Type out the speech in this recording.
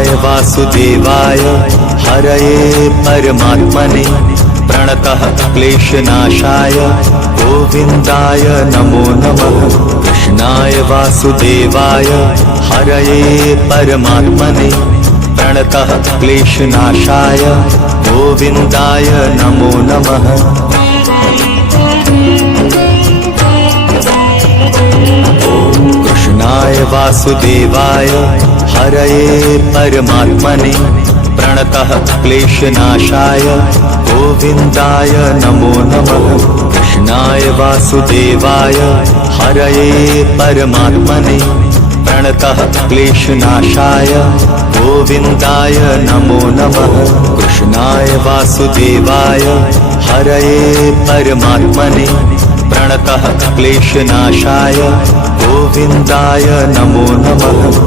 कृष्णाय वासुदेवाय हरये परमात्मने प्रणतः क्लेशनाशाय गोविन्दाय नमो नमः। कृष्णाय वासुदेवाय हरये परमात्मने प्रणतः क्लेशनाशाय गोविन्दाय नमो नमः। कृष्णाय वासुदेवाय हरये परमात्मने प्रणतः क्लेशनाशाय गोविन्दाय नमो नमः। कृष्णाय वासुदेवाय हरये परमात्मने प्रणतः क्लेशनाशाय गोविन्दाय नमो नमः। कृष्णाय वासुदेवाय हरये परमात्मने प्रणतः क्लेशनाशाय गोविन्दाय नमो नमः।